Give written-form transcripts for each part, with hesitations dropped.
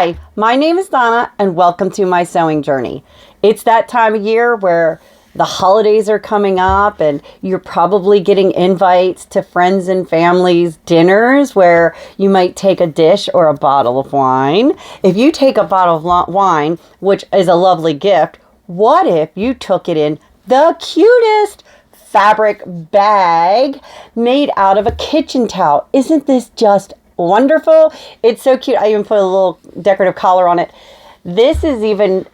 Hi, my name is Donna and welcome to my sewing journey. It's that time of year where the holidays are coming up and you're probably getting invites to friends and family's dinners where you might take a dish or a bottle of wine. If you take a bottle of wine, which is a lovely gift, what if you took it in the cutest fabric bag made out of a kitchen towel? Isn't this just wonderful? It's so cute. I even put a little decorative collar on it. This is even,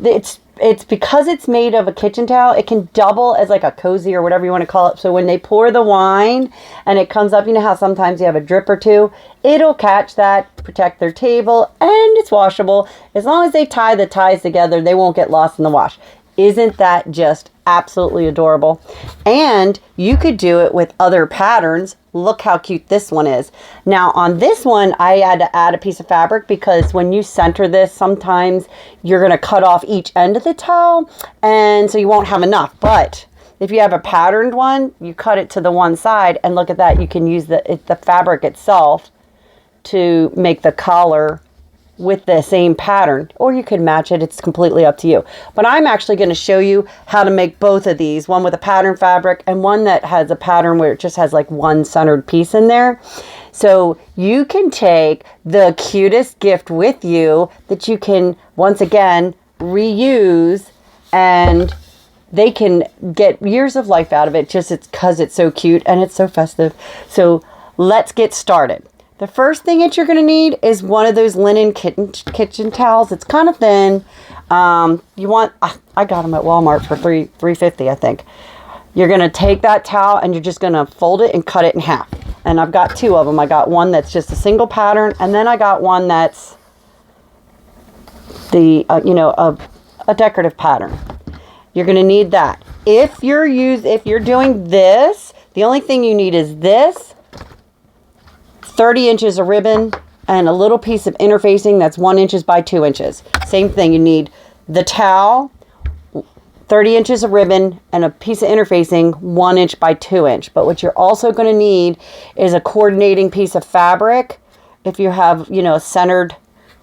it's because it's made of a kitchen towel, it can double as like a cozy or whatever you want to call it. So when they pour the wine and it comes up, you know how sometimes you have a drip or two, it'll catch that, protect their table, and it's washable. As long as they tie the ties together, they won't get lost in the wash. Isn't that just absolutely adorable? And you could do it with other patterns. Look how cute this one is. Now on this one, I had to add a piece of fabric because when you center this, sometimes you're going to cut off each end of the towel, and so you won't have enough. But if you have a patterned one, you cut it to the one side, and look at that. You can use the fabric itself to make the collar with the same pattern, or you could match it. It's completely up to you. But I'm actually going to show you how to make both of these, one with a pattern fabric and one that has a pattern where it just has like one centered piece in there. So you can take the cutest gift with you that you can once again reuse, and they can get years of life out of it just because it's so cute and it's so festive. So let's get started. The first thing that you're going to need is one of those linen kitchen towels. It's kind of thin. You want, I got them at Walmart for $3.50, I think. You're going to take that towel and you're just going to fold it and cut it in half. And I've got two of them. I got one that's just a single pattern, and then I got one that's the a decorative pattern. You're going to need that. If you're doing this, the only thing you need is this, 30 inches of ribbon, and a little piece of interfacing that's 1 inch by 2 inches. Same thing, you need the towel, 30 inches of ribbon, and a piece of interfacing 1 inch by 2 inch. But what you're also going to need is a coordinating piece of fabric. If you have, a centered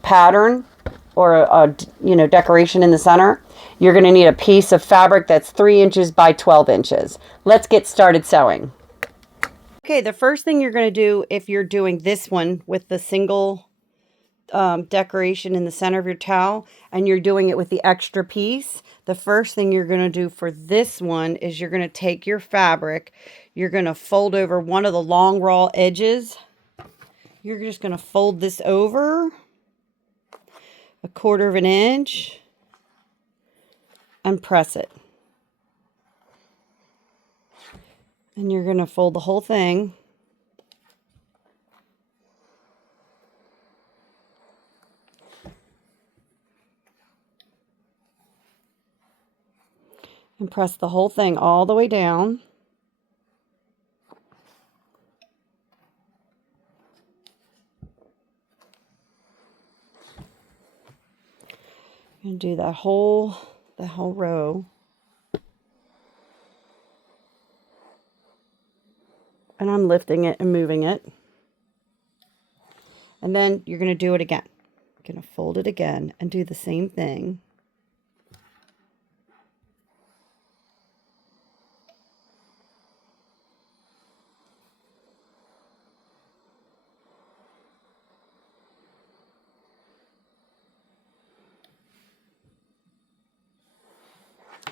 pattern or a decoration in the center, you're going to need a piece of fabric that's 3 inches by 12 inches. Let's get started sewing. Okay, the first thing you're going to do if you're doing this one with the single decoration in the center of your towel, and you're doing it with the extra piece, the first thing you're going to do for this one is you're going to take your fabric, you're going to fold over one of the long raw edges. You're just going to fold this over 1/4 of an inch and press it. And you're going to fold the whole thing. And press the whole thing all the way down. And do the whole row. And I'm lifting it and moving it. And then you're going to do it again. You're going to fold it again and do the same thing.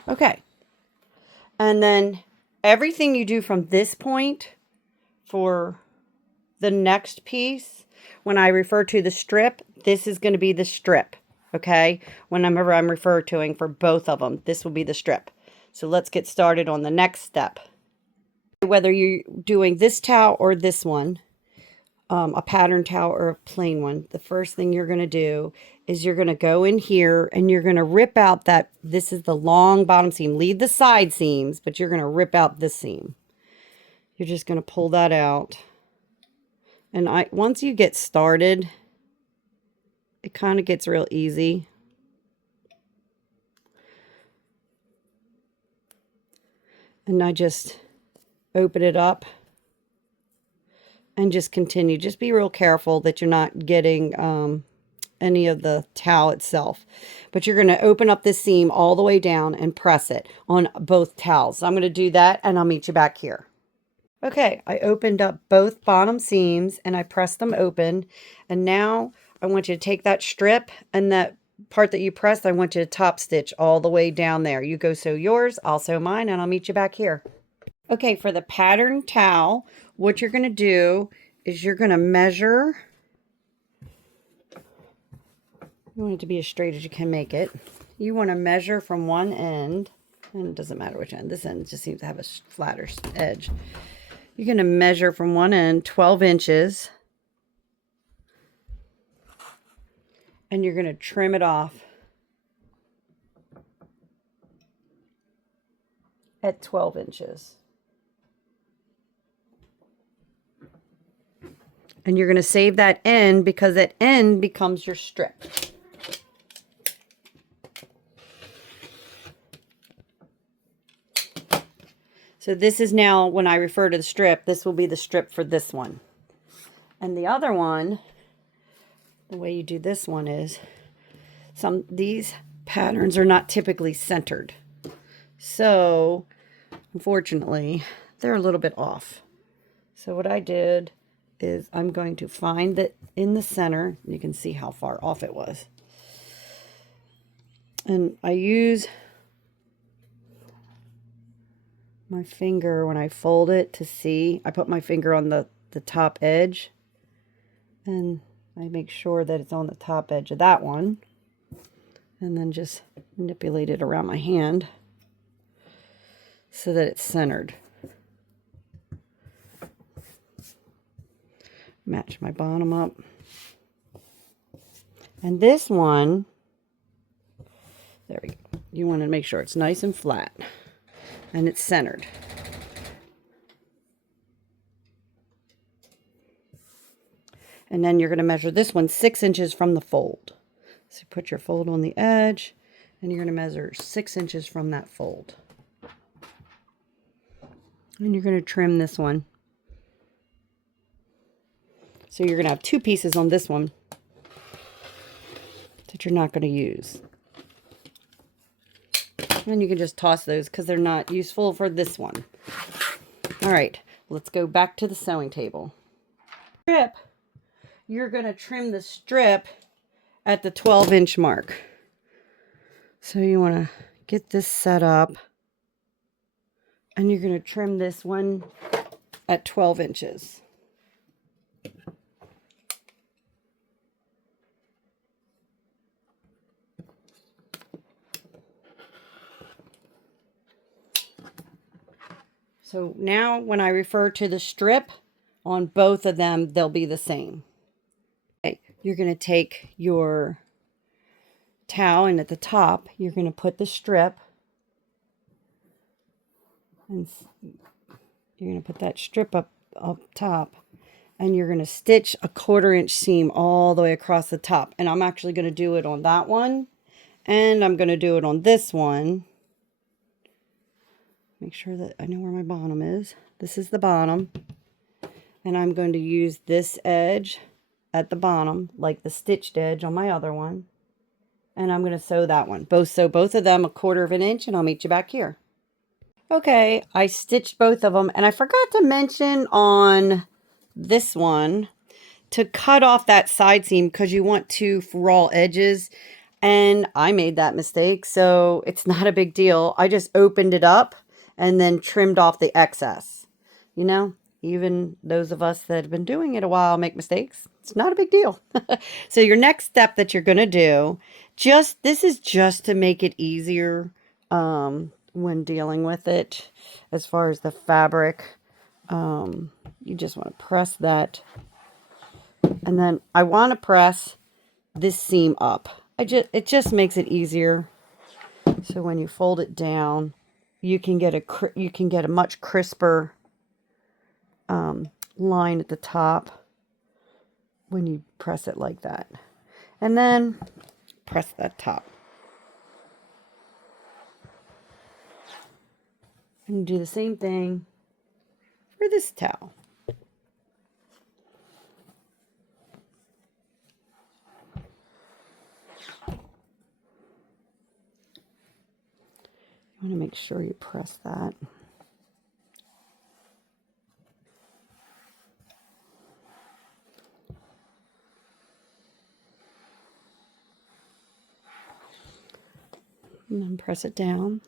Okay. And then everything you do from this point for the next piece, when I refer to the strip, this is going to be the strip, okay? Whenever I'm referring for both of them, this will be the strip. So let's get started on the next step. Whether you're doing this towel or this one, a pattern towel or a plain one, the first thing you're going to do is you're going to go in here and you're going to rip out that, this is the long bottom seam. Leave the side seams, but you're going to rip out this seam. You're just going to pull that out. And once you get started, it kind of gets real easy. And I just open it up and just continue. Just be real careful that you're not getting any of the towel itself. But you're going to open up this seam all the way down and press it on both towels. So I'm going to do that and I'll meet you back here. Okay, I opened up both bottom seams and I pressed them open. And now I want you to take that strip and that part that you pressed, I want you to top stitch all the way down there. You go sew yours, I'll sew mine, and I'll meet you back here. Okay, for the pattern towel, what you're going to do is you're going to measure. You want it to be as straight as you can make it. You want to measure from one end, and it doesn't matter which end. This end just seems to have a flatter edge. You're going to measure from one end 12 inches. And you're going to trim it off at 12 inches. And you're going to save that end because that end becomes your strip. So this is now, when I refer to the strip, this will be the strip for this one. And the other one, the way you do this one is, these patterns are not typically centered. So, unfortunately, they're a little bit off. So what I did is I'm going to find that in the center. You can see how far off it was. And I use my finger when I fold it to see. I put my finger on the top edge. And I make sure that it's on the top edge of that one. And then just manipulate it around my hand so that it's centered. Match my bottom up. And this one, there we go. You want to make sure it's nice and flat and it's centered. And then you're going to measure this one 6 inches from the fold. So you put your fold on the edge and you're going to measure 6 inches from that fold. And you're going to trim this one. So you're going to have two pieces on this one that you're not going to use. And you can just toss those because they're not useful for this one. All right, let's go back to the sewing table. Strip. You're going to trim the strip at the 12-inch mark. So you want to get this set up. And you're going to trim this one at 12 inches. So now when I refer to the strip on both of them, they'll be the same. Okay, you're going to take your towel and at the top, you're going to put the strip. And you're going to put that strip up top. And you're going to stitch a 1/4 inch seam all the way across the top. And I'm actually going to do it on that one. And I'm going to do it on this one. Make sure that I know where my bottom is. This is the bottom. And I'm going to use this edge at the bottom, like the stitched edge on my other one. And I'm going to sew that one. Sew both of them 1/4 inch, and I'll meet you back here. Okay, I stitched both of them. And I forgot to mention on this one to cut off that side seam because you want two raw edges. And I made that mistake, so it's not a big deal. I just opened it up and then trimmed off the excess. You know, even those of us that have been doing it a while make mistakes. It's not a big deal. So your next step that you're going to do, this is just to make it easier when dealing with it as far as the fabric. You just want to press that. And then I want to press this seam up. It just makes it easier. So when you fold it down, you can get a much crisper line at the top when you press it like that. And then press that top. And do the same thing for this towel. want to make sure you press that. And then press it down.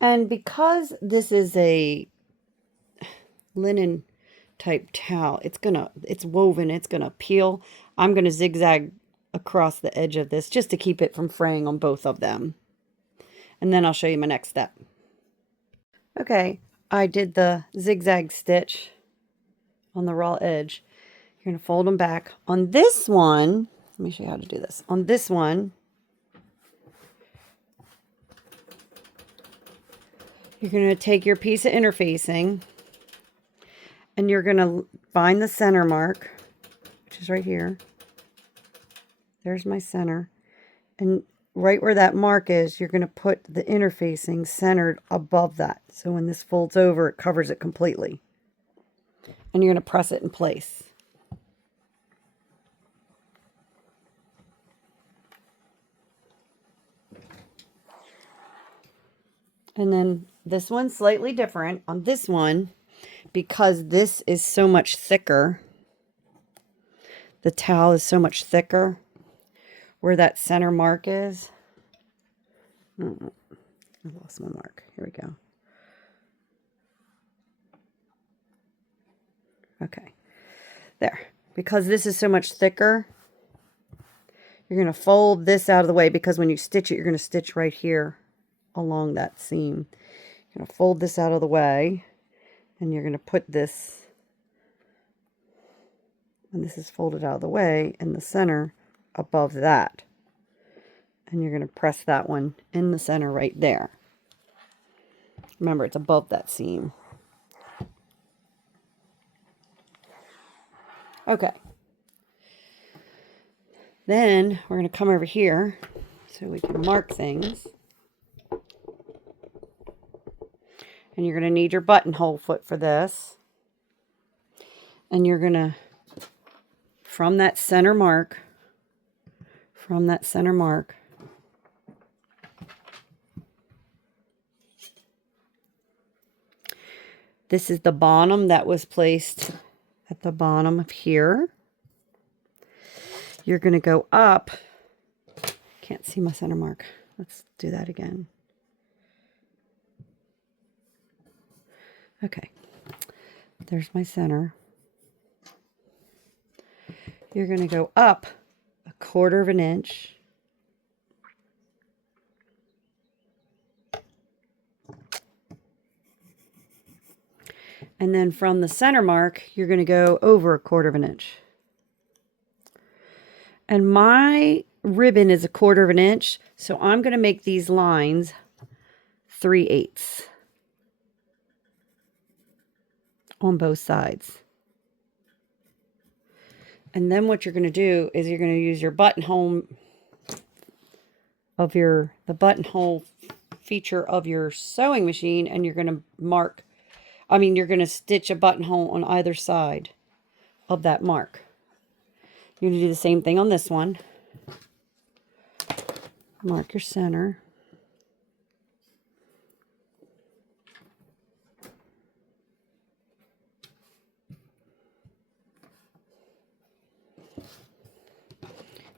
And because this is a linen type towel, it's woven, it's gonna peel. I'm gonna zigzag across the edge of this just to keep it from fraying on both of them. And then I'll show you my next step. Okay, I did the zigzag stitch on the raw edge. You're gonna fold them back. On this one, let me show you how to do this. On this one, you're going to take your piece of interfacing and you're going to find the center mark, which is right here. There's my center. And right where that mark is, you're going to put the interfacing centered above that. So when this folds over, it covers it completely. And you're going to press it in place. And then this one's slightly different. On this one, because this is so much thicker, the towel is so much thicker, where that center mark is. I lost my mark. Here we go. Okay. There. Because this is so much thicker, you're going to fold this out of the way, because when you stitch it, you're going to stitch right here along that seam. You're going to fold this out of the way, and you're going to put this, and this is folded out of the way, in the center above that. And you're going to press that one in the center right there. Remember, it's above that seam. Okay. Then we're going to come over here so we can mark things. And you're going to need your buttonhole foot for this. And you're going to, from that center mark, this is the bottom that was placed at the bottom of here. You're going to go up. Can't see my center mark. Let's do that again. Okay, there's my center. You're going to go up 1/4 of an inch. And then from the center mark, you're going to go over 1/4 of an inch. And my ribbon is 1/4 of an inch, so I'm going to make these lines 3/8 on both sides. And then what you're going to do is you're going to use your buttonhole of the buttonhole feature of your sewing machine, and you're going to you're going to stitch a buttonhole on either side of that mark. You're going to do the same thing on this one. Mark your center.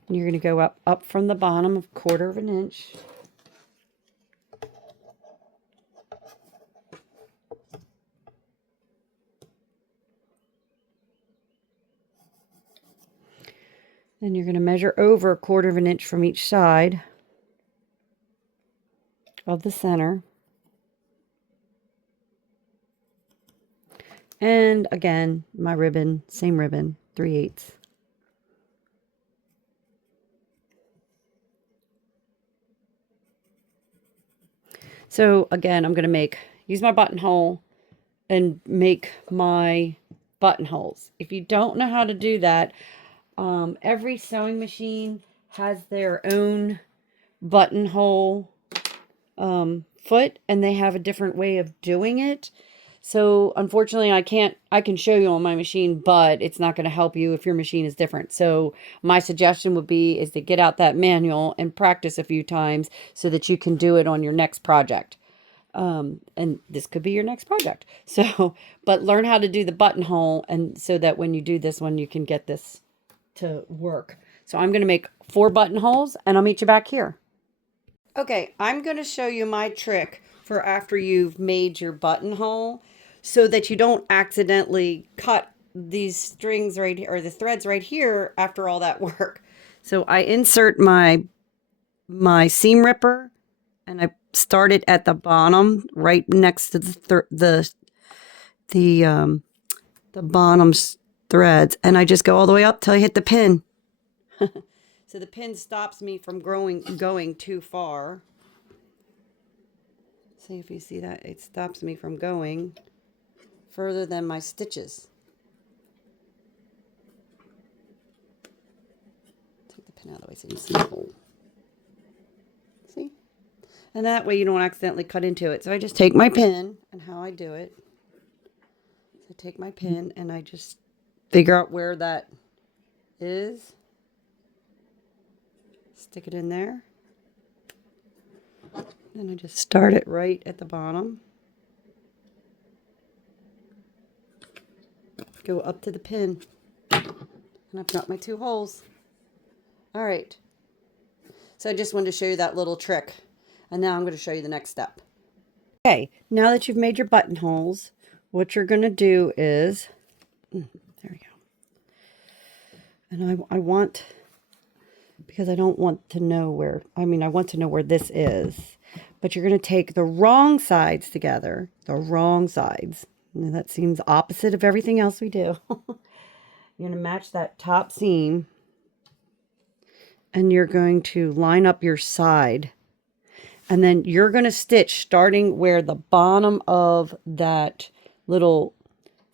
And you're going to go up from the bottom of 1/4 of an inch. Then you're going to measure over 1/4 of an inch from each side of the center. And again, my ribbon, same ribbon, 3/8. So again, I'm going to use my buttonhole and make my buttonholes. If you don't know how to do that, every sewing machine has their own buttonhole foot, and they have a different way of doing it. So unfortunately, I can show you on my machine, but it's not going to help you if your machine is different. So my suggestion would be is to get out that manual and practice a few times so that you can do it on your next project. And this could be your next project. So, but learn how to do the buttonhole, and so that when you do this one, you can get this to work. So I'm going to make 4 buttonholes, and I'll meet you back here. Okay, I'm going to show you my trick for after you've made your buttonhole so that you don't accidentally cut these strings right here, or the threads right here after all that work. So I insert my seam ripper, and I start it at the bottom right next to the bottom threads, and I just go all the way up till I hit the pin. So the pin stops me from going too far. See if you see that? It stops me from going further than my stitches. Take the pin out of the way so you can see the hole. See? And that way you don't accidentally cut into it. So I just take my pin, and how I do it. So I take my pin and I just figure out where that is. Stick it in there. Then I just start it right at the bottom. Go up to the pin. And I've got my 2 holes. All right. So I just wanted to show you that little trick. And now I'm going to show you the next step. Okay, now that you've made your buttonholes, what you're going to do is, there we go. And I want, because I don't want to know where, I want to know where this is. But you're going to take the wrong sides together, the wrong sides. And that seems opposite of everything else we do. You're going to match that top seam, and you're going to line up your side. And then you're going to stitch starting where the bottom of that little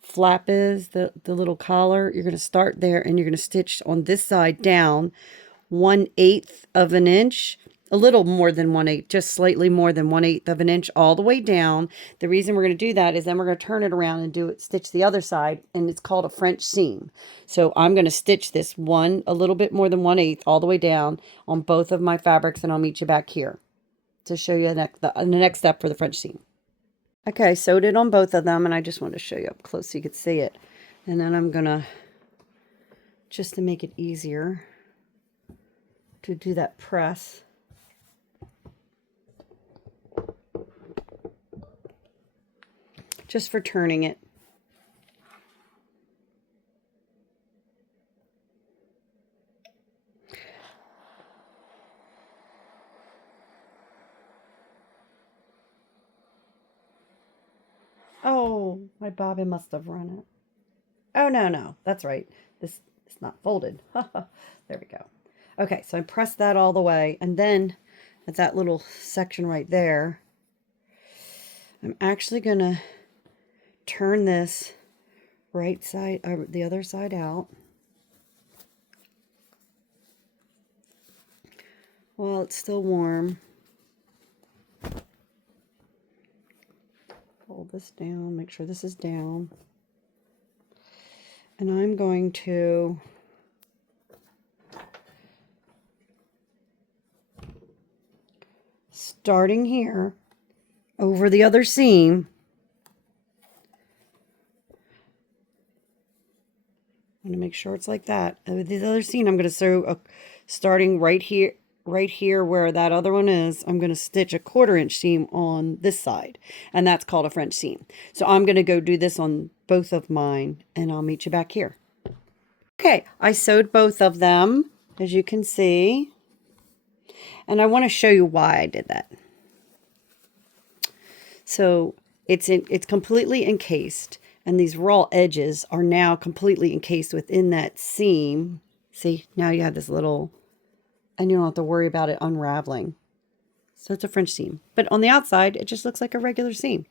flap is, the little collar. You're going to start there, and you're going to stitch on this side down 1/8 of an inch, a little more than 1/8, just slightly more than 1/8 of an inch all the way down. The reason we're going to do that is then we're going to turn it around and stitch the other side, and it's called a French seam. So I'm going to stitch this a little bit more than 1/8 all the way down on both of my fabrics, and I'll meet you back here to show you the next step for the French seam. Okay, sewed it on both of them, and I just wanted to show you up close so you could see it. And then I'm going to, just to make it easier, to do that press. Just for turning it. Oh, my bobbin must have run it. Oh, no, that's right. This is not folded. There we go. Okay, so I pressed that all the way, and then at that little section right there, I'm actually going to turn this right side, or the other side out. While it's still warm. Fold this down, make sure this is down. And I'm going to starting here over the other seam. I'm going to make sure it's like that. And with the other seam, I'm going to sew starting right here where that other one is. I'm going to stitch a 1/4 inch seam on this side, and that's called a French seam. So I'm going to go do this on both of mine, and I'll meet you back here. Okay, I sewed both of them, as you can see, and I want to show you why I did that. So it's completely encased, and these raw edges are now completely encased within that seam. See, now you have this little, and you don't have to worry about it unraveling. So it's a French seam. But on the outside, it just looks like a regular seam.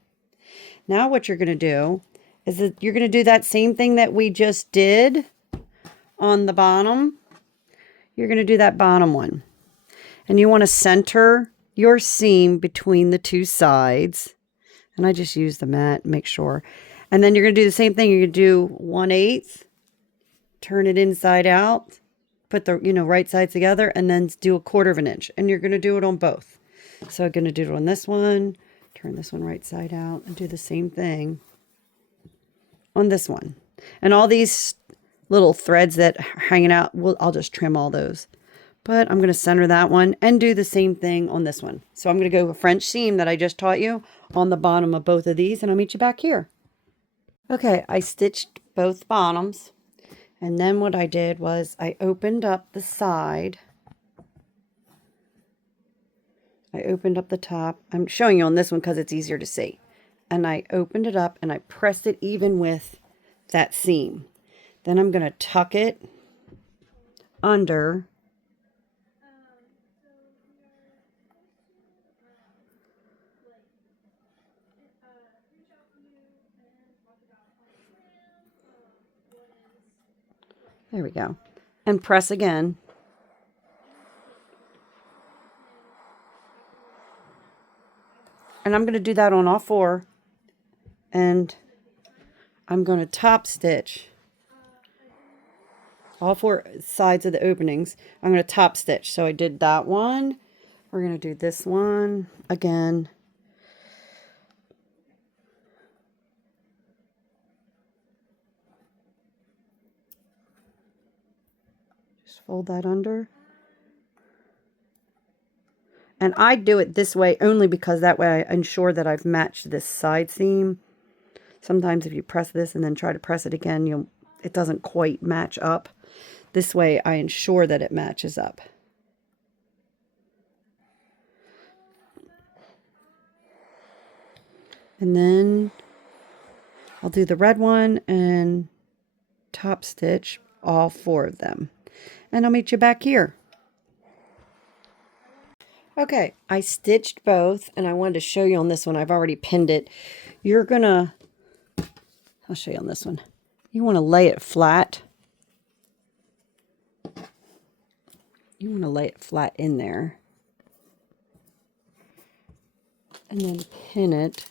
Now what you're going to do is that you're going to do that same thing that we just did on the bottom. You're going to do that bottom one. And you want to center your seam between the two sides. And I just use the mat, make sure. And then you're going to do the same thing. You're going to do 1/8, turn it inside out, put the, right sides together, and then do 1/4 inch. And you're going to do it on both. So I'm going to do it on this one, turn this one right side out, and do the same thing on this one. And all these little threads that are hanging out, I'll just trim all those. But I'm going to center that one and do the same thing on this one. So I'm going to go with French seam that I just taught you on the bottom of both of these, and I'll meet you back here. Okay, I stitched both bottoms, and then what I did was I opened up the side. I opened up the top. I'm showing you on this one because it's easier to see. And I opened it up and I pressed it even with that seam. Then I'm going to tuck it under. There we go. And press again. And I'm going to do that on all four. And I'm going to top stitch all four sides of the openings. I'm going to top stitch. So I did that one. We're going to do this one again. Just fold that under. And I do it this way only because that way I ensure that I've matched this side seam. Sometimes if you press this and then try to press it again, it doesn't quite match up. This way I ensure that it matches up. And then I'll do the red one and top stitch all four of them. And I'll meet you back here. Okay, I stitched both, and I wanted to show you on this one. I've already pinned it. I'll show you on this one. You want to lay it flat. You want to lay it flat in there. And then pin it.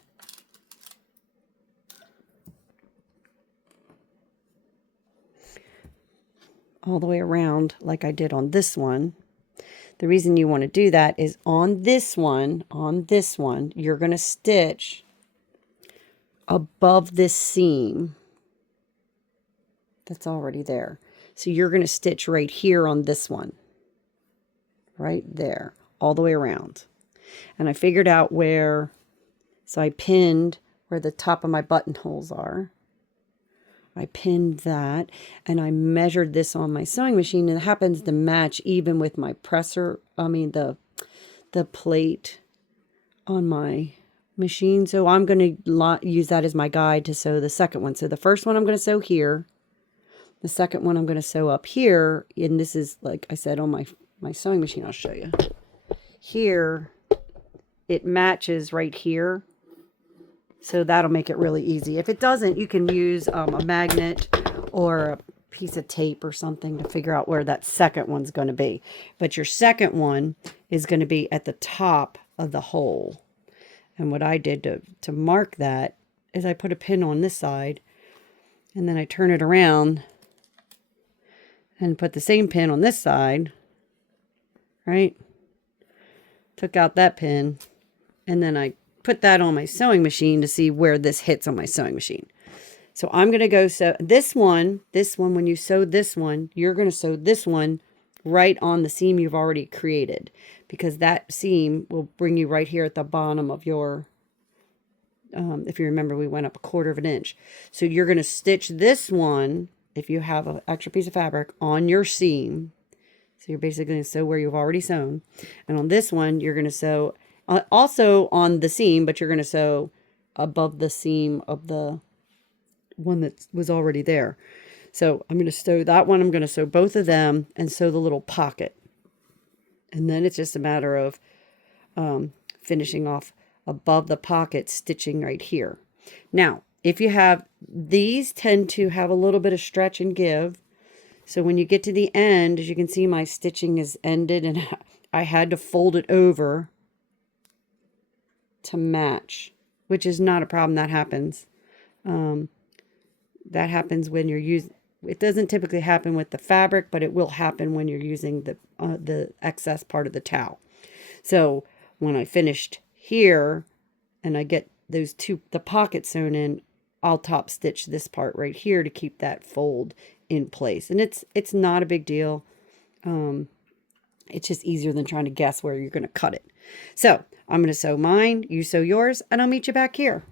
All the way around like I did on this one. The reason you want to do that is on this one, you're going to stitch above this seam that's already there. So you're going to stitch right here on this one, right there, all the way around. And I figured out so I pinned where the top of my buttonholes are. I pinned that, and I measured this on my sewing machine, and it happens to match even with my presser, the plate on my machine. So I'm going to use that as my guide to sew the second one. So the first one I'm going to sew here. The second one I'm going to sew up here, and this is, like I said, on my sewing machine. I'll show you. Here, it matches right here. So that'll make it really easy. If it doesn't, you can use a magnet or a piece of tape or something to figure out where that second one's going to be. But your second one is going to be at the top of the hole. And what I did to mark that is I put a pin on this side, and then I turn it around and put the same pin on this side, right? Took out that pin, and then I put that on my sewing machine to see where this hits on my sewing machine. So I'm going to go sew this one, when you sew this one, you're going to sew this one right on the seam you've already created, because that seam will bring you right here at the bottom of your, if you remember, we went up 1/4 inch. So you're going to stitch this one, if you have an extra piece of fabric, on your seam. So you're basically going to sew where you've already sewn. And on this one, you're going to sew also on the seam, but you're going to sew above the seam of the one that was already there. So I'm going to sew that one. I'm going to sew both of them and sew the little pocket. And then it's just a matter of finishing off above the pocket, stitching right here. Now, if you have, these tend to have a little bit of stretch and give. So when you get to the end, as you can see, my stitching is ended, and I had to fold it over to match, which is not a problem. That happens. That happens when you're using, it doesn't typically happen with the fabric, but it will happen when you're using the excess part of the towel. So when I finished here and I get the pockets sewn in, I'll top stitch this part right here to keep that fold in place. And it's not a big deal. It's just easier than trying to guess where you're going to cut it. So I'm going to sew mine, you sew yours, and I'll meet you back here.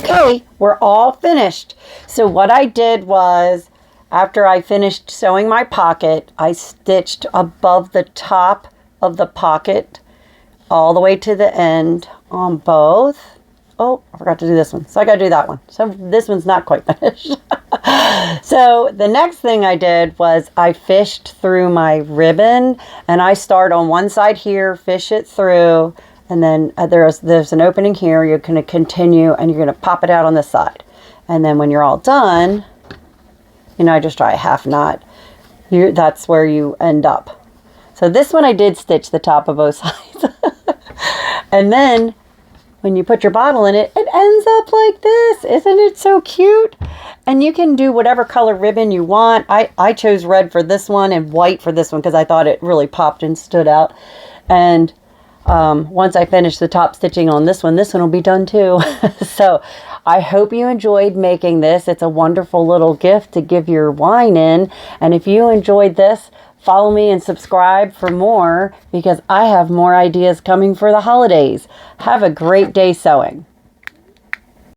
Okay, we're all finished. So what I did was, after I finished sewing my pocket, I stitched above the top of the pocket all the way to the end on both. Oh, I forgot to do this one. So I got to do that one. So this one's not quite finished. So the next thing I did was I fished through my ribbon, and I start on one side here, fish it through, and then there's an opening here. You're going to continue, and you're going to pop it out on this side. And then when you're all done, I just try a half knot. That's where you end up. So this one I did stitch the top of both sides. And then when you put your bottle in it, it ends up like this. Isn't it so cute? And you can do whatever color ribbon you want. I chose red for this one and white for this one because I thought it really popped and stood out. And once I finish the top stitching on this one will be done too. So I hope you enjoyed making this. It's a wonderful little gift to give your wine in. And if you enjoyed this, follow me and subscribe for more, because I have more ideas coming for the holidays. Have a great day sewing.